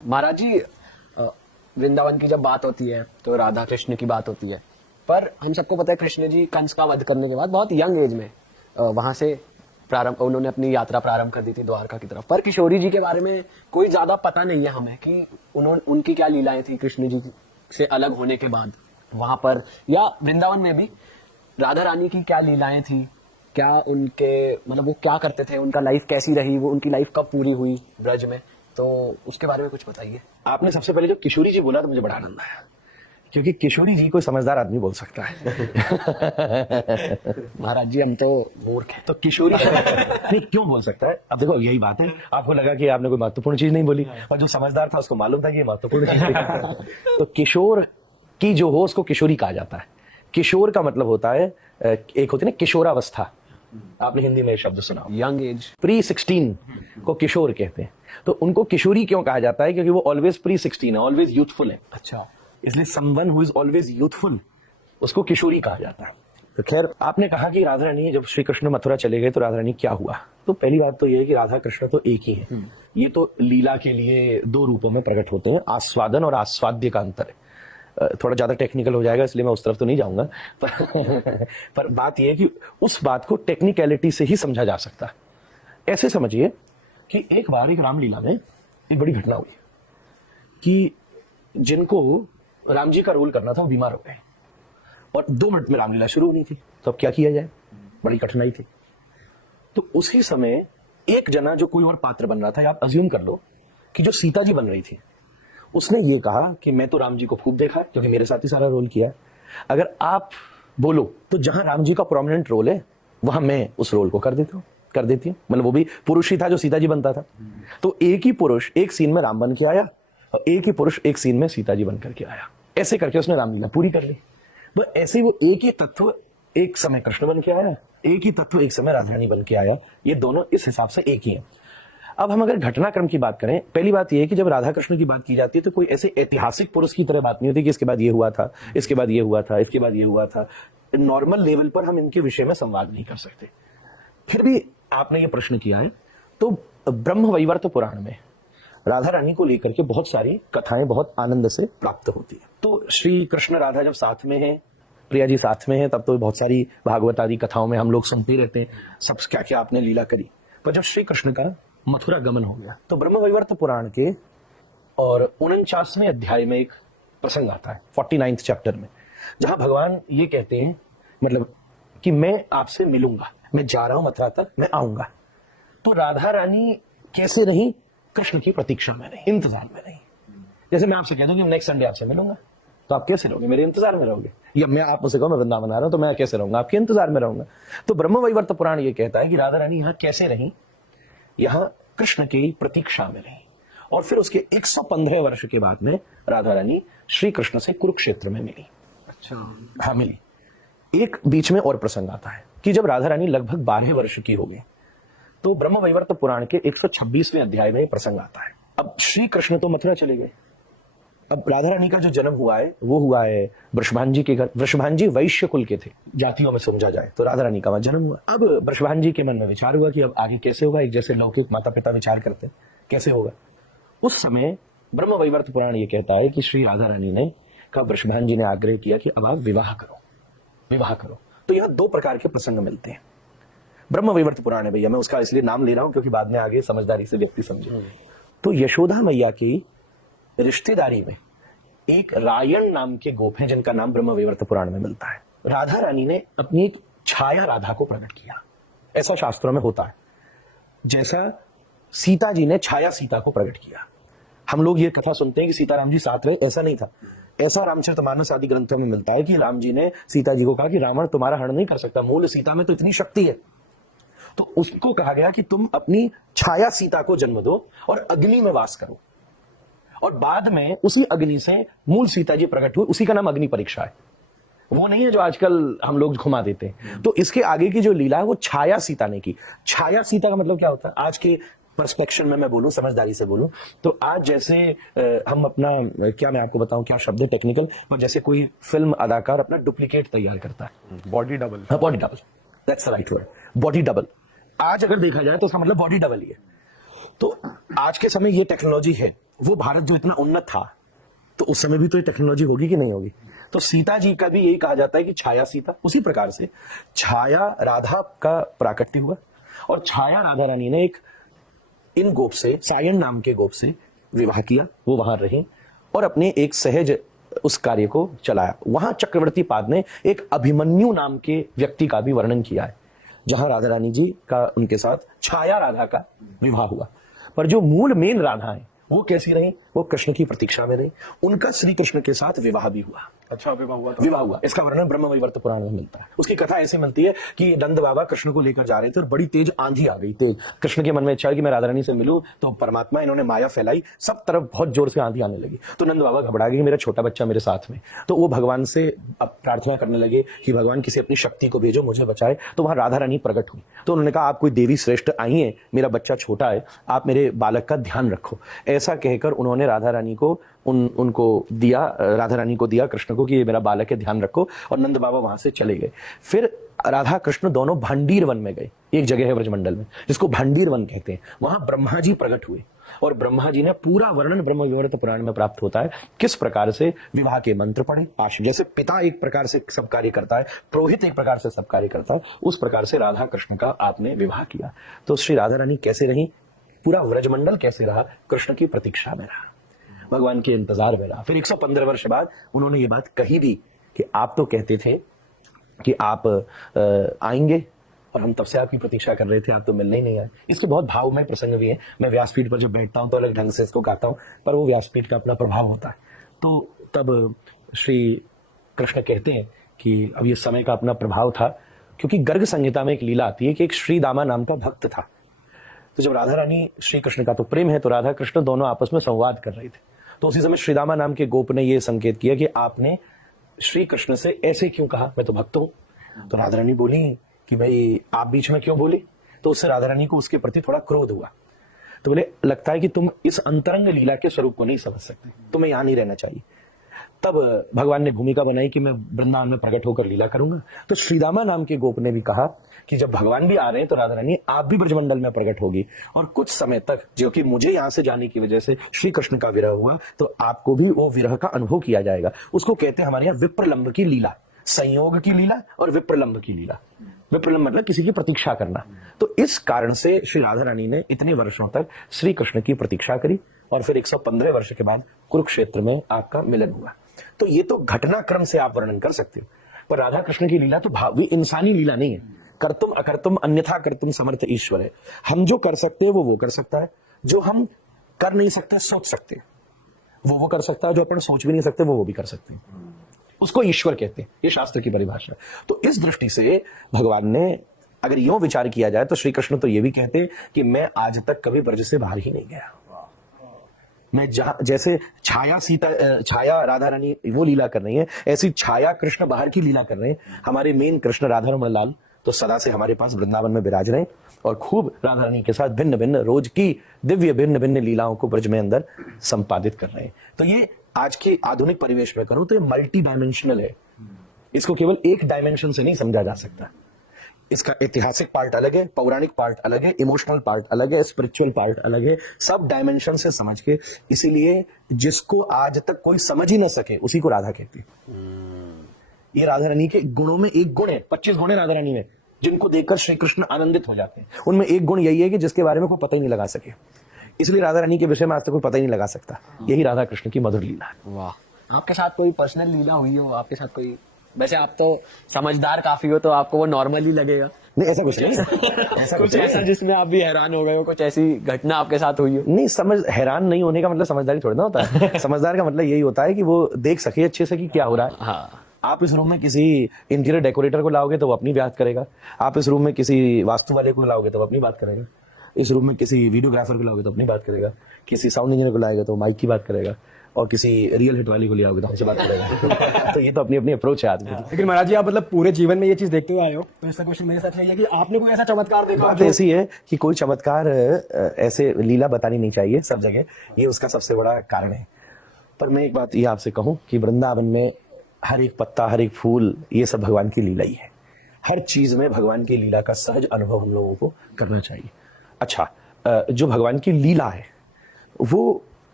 महाराज जी, वृंदावन की जब बात होती है तो राधा कृष्ण की बात होती है, पर हम सबको पता है कृष्ण जी कंस का वध करने के बाद बहुत यंग एज में वहां से प्रारंभ उन्होंने अपनी यात्रा प्रारंभ कर दी थी द्वारका की तरफ। पर किशोरी जी के बारे में कोई ज्यादा पता नहीं है हमें कि उनकी क्या लीलाएं थी कृष्ण जी से अलग होने के बाद वहां पर, या वृंदावन में भी राधा रानी की क्या लीलाएं थी, क्या उनके मतलब वो क्या करते थे, उनका लाइफ कैसी रही, वो उनकी लाइफ कब पूरी हुई ब्रज में, तो उसके बारे में कुछ बताइए। आपने सबसे पहले जब किशोरी जी बोला तो मुझे बड़ा आनंद आया, क्योंकि किशोरी जी कोई समझदार आदमी बोल सकता है। महाराज जी हम तो मूर्ख हैं। तो किशोरी नहीं क्यों बोल सकता है? अब देखो यही बात है, आपको लगा कि आपने कोई महत्वपूर्ण चीज नहीं बोली, और जो समझदार था उसको मालूम था कि ये महत्वपूर्ण चीज नहीं। तो किशोर की जो हो उसको किशोरी कहा जाता है। किशोर का मतलब होता है, एक होती है ना किशोरावस्था, आपने हिंदी में शब्द सुना, यंग एज, प्री 16 को किशोर कहते हैं। तो उनको किशोरी क्यों कहा जाता है? क्योंकि वो ऑलवेज प्री 16 है, ऑलवेज यूथफुल है। अच्छा, इसलिए someone who is always youthful उसको किशोरी कहा जाता है। तो खैर, आपने कहा कि राधा रानी जब श्री कृष्ण मथुरा चले गए तो राधा रानी क्या हुआ, तो पहली बात तो ये है कि राधा कृष्ण तो एक ही है। ये तो लीला के लिए दो रूपों में प्रकट होते हैं, आस्वादन और आस्वाद्य का अंतर है। थोड़ा ज्यादा टेक्निकल हो जाएगा इसलिए मैं उस तरफ तो नहीं जाऊंगा, पर बात यह है कि उस बात को टेक्निकलिटी से ही समझा जा सकता है। ऐसे समझिए कि एक बार एक रामलीला में एक बड़ी घटना हुई कि जिनको राम जी का रोल करना था वो बीमार हो गए और 2 मिनट में रामलीला शुरू होनी थी। तो अब क्या किया जाए, बड़ी कठिनाई थी। तो उसी समय एक जना जो कोई और पात्र बन रहा था, आप अज्यूम कर लो कि जो सीता जी बन रही थी, उसने ये कहा कि मैं तो राम जी को खूब देखा क्योंकि मेरे साथ ही सारा रोल किया है, अगर आप बोलो तो जहां राम जी का प्रोमिनेंट रोल है वहां मैं उस रोल को कर देती हूँ। मतलब वो भी पुरुष ही था जो सीता जी बनता था। तो एक ही पुरुष एक सीन में राम बन के आया और एक ही पुरुष एक सीन में सीता जी बन करके आया। ऐसे करके उसने रामलीला पूरी कर ली। तो ऐसे ही वो एक ही तत्व एक समय कृष्ण बन के आया, एक ही तत्व एक समय राधा रानी बन के आया। ये दोनों इस हिसाब से एक ही है। अब हम अगर घटनाक्रम की बात करें, पहली बात यह है कि जब राधा कृष्ण की बात की जाती है तो कोई ऐसे ऐतिहासिक पुरुष की तरह बात नहीं होती कि इसके बाद ये हुआ था, इसके बाद ये हुआ था, इसके बाद ये हुआ था। नॉर्मल लेवल पर हम इनके विषय में संवाद नहीं कर सकते। फिर भी आपने ये प्रश्न किया है, तो ब्रह्म वैवर्त पुराण में राधा रानी को लेकर के बहुत सारी कथाएं बहुत आनंद से प्राप्त होती है। तो श्री कृष्ण राधा जब साथ में है, प्रिया जी साथ में है, तब तो बहुत सारी भागवत आदि कथाओं में हम लोग सुनते रहते हैं सब क्या क्या आपने लीला करी। पर जब श्री कृष्ण का मथुरा गमन हो गया तो ब्रह्म वैवर्त पुराण के और 49वें अध्याय में एक प्रसंग आता है, 49th चैप्टर में, जहां भगवान ये कहते हैं मतलब कि मैं आपसे मिलूंगा, मैं जा रहा हूं मथुरा तक, मैं आऊंगा। तो राधा रानी कैसे रही? कृष्ण की प्रतीक्षा में नहीं, इंतजार में नहीं। जैसे मैं आपसे कह दूं कि नेक्स्ट संडे आपसे मिलूंगा, तो आप कैसे रहोगे? मेरे इंतजार में रहोगे। या मैं आप मुझसे कहूं मैं वृंदावन आ रहा हूं, तो मैं कैसे रहूंगा? आपके इंतजार में रहूंगा। तो ब्रह्म वैवर्त पुराण ये कहता है कि राधा रानी यहां कैसे रही? यहां कृष्ण की प्रतीक्षा में रही। और फिर उसके 115 वर्ष के बाद में राधा रानी श्री कृष्ण से कुरुक्षेत्र में मिली। अच्छा, हाँ मिली। एक बीच में और प्रसंग आता है कि जब राधा रानी लगभग 12 वर्ष की हो गई तो ब्रह्म वैवर्त पुराण के 126वें अध्याय में प्रसंग आता है। अब श्री कृष्ण तो मथुरा चले गए, अब राधा रानी का जो जन्म हुआ है वो हुआ है वृषभान जी के घर। वृषभान जी वैश्य कुल के थे, जातियों में समझा जाए तो राधा रानी का वहां जन्म हुआ। अब वृषभान जी के मन में विचार हुआ कि अब आगे कैसे होगा, एक जैसे लौकिक माता पिता विचार करते हैं कैसे होगा। उस समय ब्रह्म वैवर्त पुराण ये कहता है कि श्री राधा रानी ने का वृषभान जी ने आग्रह किया कि अब आप विवाह करो। तो यहां 2 प्रकार के प्रसंग मिलते हैं। ब्रह्म वैवर्त पुराण है भैया, मैं उसका इसलिए नाम ले रहा हूं क्योंकि बाद में आगे समझदारी से व्यक्ति समझे। तो यशोदा मैया की रिश्तेदारी में एक रायण नाम के गोप हैं जिनका नाम ब्रह्म वैवर्त पुराण में मिलता है। राधा रानी ने अपनी एक छाया राधा को प्रकट किया, ऐसा शास्त्रों में होता है, जैसा सीता जी ने छाया सीता को प्रकट किया। हम लोग ये कथा सुनते हैं कि सीताराम जी साथ रहे, ऐसा नहीं था। ऐसा रामचरितमानस आदि ग्रंथों में मिलता है कि राम जी ने सीता जी को कहा कि रावण तुम्हारा हरण नहीं कर सकता, मूल सीता में तो इतनी शक्ति है। तो उसको कहा गया कि तुम अपनी छाया सीता को जन्म दो और अग्नि में वास करो, और बाद में उसी अग्नि से मूल सीता जी प्रकट हुई। उसी का नाम अग्नि परीक्षा है, वो नहीं है जो आजकल हम लोग घुमा देते हैं। तो इसके आगे की जो लीला है वो छाया सीता ने की। छाया सीता का मतलब क्या होता है? आज के पर्सपेक्शन में मैं बोलूं, समझदारी से बोलूं तो आज जैसे हम अपना क्या, मैं आपको बताऊं क्या शब्द है टेक्निकल, पर जैसे कोई फिल्म अदाकार अपना डुप्लीकेट तैयार करता है, बॉडी डबल। हाँ, body double, that's the right word, body double. आज अगर देखा जाए तो उसका मतलब बॉडी डबल ही है। तो आज के समय ये टेक्नोलॉजी है वो भारत जो इतना उन्नत था, तो उस समय भी तो ये टेक्नोलॉजी होगी कि नहीं होगी। तो सीता जी का भी यही कहा जाता है कि छाया सीता, उसी प्रकार से छाया राधा का प्राकट्य हुआ और छाया राधा रानी ने एक इन गोप से, सायन नाम के गोप से विवाह किया, वो वहां रहे और अपने एक सहज उस कार्य को चलाया। वहां चक्रवर्ती पाद ने एक अभिमन्यु नाम के व्यक्ति का भी वर्णन किया है, जहां राधा रानी जी का उनके साथ छाया राधा का विवाह हुआ। पर जो मूल मेन राधा है वो कैसी रही, वो कृष्ण की प्रतीक्षा में रही, उनका श्री कृष्ण के साथ विवाह भी हुआ। अच्छा, विवाह हुआ था। विवाह हुआ, इसका वर्णन ब्रह्म वैवर्त पुराण में मिलता है। उसकी कथा ऐसी मिलती है कि नंद बाबा कृष्ण को लेकर जा रहे थे और बड़ी तेज आंधी आ गई। तेज कृष्ण के मन में इच्छा है कि मैं राधा रानी से मिलूं, तो परमात्मा इन्होंने माया फैलाई, सब तरफ बहुत जोर से आंधी आने लगी। तो नंद बाबा घबरा गए, मेरा छोटा बच्चा मेरे साथ में। तो वो भगवान से अब प्रार्थना करने लगे कि भगवान किसी अपनी शक्ति को भेजो, मुझे बचाए। तो वहां राधा रानी प्रकट हुई। तो उन्होंने कहा, आप कोई देवी श्रेष्ठ आई है, मेरा बच्चा छोटा है, आप मेरे बालक का ध्यान रखो। ऐसा कहकर उन्होंने राधा रानी को उनको दिया, राधा रानी को दिया कृष्ण को कि ये मेरा बालक है, ध्यान रखो। और नंद बाबा वहां से चले गए। फिर राधा कृष्ण दोनों भांडीर वन में गए। एक जगह है ब्रजमंडल में जिसको भांडीर वन कहते हैं। वहां ब्रह्मा जी प्रकट हुए और ब्रह्मा जी ने पूरा वर्णन ब्रह्म वैवर्त पुराण में प्राप्त होता है, किस प्रकार से विवाह के मंत्र पढ़े। जैसे पिता एक प्रकार से सब कार्य करता है, पुरोहित एक प्रकार से सब कार्य करता है, उस प्रकार से राधा कृष्ण का आपने विवाह किया। तो श्री राधा रानी कैसे रही, पूरा व्रजमंडल कैसे रहा, कृष्ण की प्रतीक्षा में रहा, भगवान के इंतजार में रहा। फिर 115 वर्ष बाद उन्होंने ये बात कही भी कि आप तो कहते थे कि आप आएंगे और हम तब से आपकी प्रतीक्षा कर रहे थे, आप तो मिलने ही नहीं आए। इसके बहुत भावमय प्रसंग भी है। मैं व्यासपीठ पर जब बैठता हूं तो अलग ढंग से इसको गाता हूं, पर वो व्यासपीठ का अपना प्रभाव होता है। तो तब श्री कृष्ण कहते हैं कि अब ये समय का अपना प्रभाव था, क्योंकि गर्ग संहिता में एक लीला आती है कि एक श्रीदामा नाम का भक्त था। तो जब राधा रानी, श्री कृष्ण का तो प्रेम है, तो राधा कृष्ण दोनों आपस में संवाद कर रहे थे। तो उसी समय श्रीदामा नाम के गोप ने यह संकेत किया कि आपने श्री कृष्ण से ऐसे क्यों कहा, मैं तो भक्त हूं। तो राधा रानी बोली कि भाई आप बीच में क्यों बोले। तो उससे राधा रानी को उसके प्रति थोड़ा क्रोध हुआ। तो बोले, लगता है कि तुम इस अंतरंग लीला के स्वरूप को नहीं समझ सकते, तुम्हें यहां नहीं रहना चाहिए। तब भगवान ने भूमिका बनाई कि मैं वृंदावन में प्रकट होकर लीला करूंगा। तो श्रीदामा नाम के गोप ने भी कहा कि जब भगवान भी आ रहे हैं तो राधा रानी आप भी ब्रजमंडल में प्रकट होगी, और कुछ समय तक, जो कि मुझे यहां से जाने की वजह से श्री कृष्ण का विरह हुआ, तो आपको भी वो विरह का अनुभव किया जाएगा। उसको कहते हैं हमारे यहाँ विप्रलंब की लीला, संयोग की लीला और विप्रलंब की लीला। विप्रलंब मतलब किसी की प्रतीक्षा करना। तो इस कारण से श्री राधा रानी ने इतने वर्षों तक श्री कृष्ण की प्रतीक्षा करी और फिर 115 वर्ष के बाद कुरुक्षेत्र में आपका मिलन हुआ। तो ये तो घटनाक्रम से आप वर्णन कर सकते हो, पर राधा कृष्ण की लीला तो भावी इंसानी लीला नहीं है। कर्तुम अकर्तुम अन्यथा कर्तुम समर्थ ईश्वर है। हम जो कर सकते हैं वो कर सकता है, जो हम कर नहीं सकते सोच सकते हैं वो कर सकता है, जो अपन सोच भी नहीं सकते वो भी कर सकते हैं, उसको ईश्वर कहते हैं। ये शास्त्र की परिभाषा। तो इस दृष्टि से भगवान ने अगर यूं विचार किया जाए तो श्री कृष्ण तो ये भी कहते हैं कि मैं आज तक कभी ब्रज से बाहर ही नहीं गया। मैं जैसे छाया राधा रानी वो लीला कर रही है, ऐसी छाया कृष्ण बाहर की लीला कर रहे हैं। हमारे मेन कृष्ण राधा रमन लाल तो सदा से हमारे पास वृंदावन में विराज रहे और खूब राधा रानी के साथ भिन्न भिन्न रोज की दिव्य भिन्न भिन्न लीलाओं को ब्रज में अंदर संपादित कर रहे हैं। तो ये आज के आधुनिक परिवेश में करूं तो ये मल्टी डायमेंशनल है। इसको केवल एक डायमेंशन से नहीं समझा जा सकता। इसका ऐतिहासिक पार्ट अलग है, पौराणिक पार्ट अलग है, इमोशनल पार्ट अलग है, स्पिरिचुअल पार्ट अलग है। सब डायमेंशन से समझ के, इसीलिए जिसको आज तक कोई समझ ही ना सके उसी को राधा कहते हैं। ये राधा रानी के गुणों में एक गुण है, 25 गुण है राधा रानी में, जिनको देखकर श्री कृष्ण आनंदित हो जाते हैं। उनमें एक गुण यही है कि जिसके बारे में कोई पता ही नहीं लगा सके। इसलिए राधा रानी के विषय में आज तक कोई पता ही नहीं लगा सकता। यही राधा कृष्ण की मधुर लीला है। वाह। आपके साथ कोई पर्सनल लीला हुई हो, आपके साथ कोई, वैसे आप तो समझदार काफी हो तो आपको वो नॉर्मल ही लगेगा। नहीं, ऐसा कुछ नहीं। ऐसा कुछ ऐसा जिसमें आप भी हैरान हो गए हो, कुछ ऐसी घटना आपके साथ हुई हो? नहीं, हैरान नहीं होने का मतलब समझदारी थोड़ी ना होता है। समझदार का मतलब यही होता है कि वो देख सके अच्छे से कि क्या हो रहा है। हाँ। आप इस रूम में किसी इंटीरियर डेकोरेटर को लाओगे तो वो अपनी बात करेगा, आप इस रूम में किसी वास्तु वाले को लाओगे तो वो अपनी बात करेगा, इस रूम में किसी वीडियोग्राफर को लाओगे तो अपनी बात करेगा, किसी साउंड इंजीनियर को लाएगा तो माइक की बात करेगा, और किसी रियल हिट वाली को ले आओगे तो हमसे बात करेगा। तो ये तो अपनी अपनी अप्रोच है आदमी की। लेकिन महाराज जी, आप मतलब पूरे जीवन में ये चीज देखते हुए आए हो, तो ऐसा क्वेश्चन मेरे साथ नहीं है कि आपने कोई ऐसा चमत्कार देखा? बात ऐसी है कि कोई चमत्कार ऐसे लीला बतानी नहीं चाहिए सब जगह, ये उसका सबसे बड़ा कारण है। पर मैं एक बात ये आपसे कहूं कि वृंदावन में हर एक पत्ता, हर एक फूल, ये सब भगवान की लीला ही है। हर चीज में भगवान की लीला का सहज अनुभव हम लोगों को करना चाहिए। अच्छा, जो भगवान की लीला है वो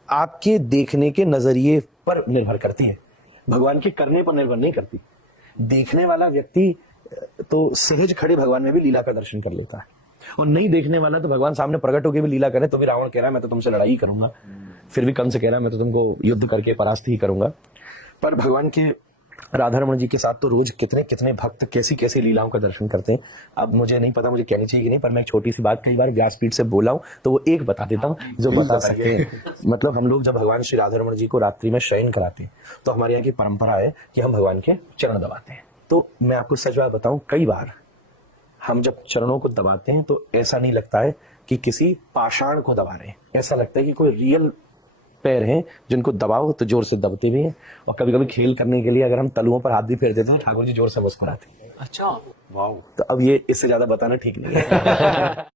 आपके देखने के नजरिए पर निर्भर करती है, भगवान के करने पर निर्भर नहीं करती। देखने वाला व्यक्ति तो सहज खड़े भगवान में भी लीला का दर्शन कर लेता है, और नहीं देखने वाला तो भगवान सामने प्रकट होकर भी लीला करे तो भी रावण कह रहा है मैं तो तुमसे लड़ाई ही करूंगा, फिर भी कंस कह रहा है मैं तो तुमको युद्ध करके परास्त ही करूंगा। पर भगवान के राधा रमण जी के साथ तो रोज कितने कितने भक्त कैसी कैसी लीलाओं का दर्शन करते हैं। अब मुझे नहीं पता मुझे कहनी चाहिए कि नहीं, पर मैं एक छोटी सी बात कई बार व्यासपीठ से बोला हूं तो वो एक बता देता हूं जो बता सकते हैं। मतलब हम लोग जब भगवान श्री राधा रमण जी को रात्रि में शयन कराते हैं तो हमारे यहाँ की परंपरा है कि हम भगवान के चरण दबाते हैं। तो मैं आपको सच बात बताऊं, कई बार हम जब चरणों को दबाते हैं तो ऐसा नहीं लगता है कि किसी पाषाण को दबा रहे हैं, ऐसा लगता है कि कोई रियल पैर हैं जिनको दबाओ तो जोर से दबते भी हैं। और कभी कभी खेल करने के लिए अगर हम तलुओं पर हाथ भी फेर देते हैं तो ठाकुर जी जोर से मुस्कुराते हैं। अच्छा, वाह। तो अब ये इससे ज्यादा बताना ठीक नहीं है।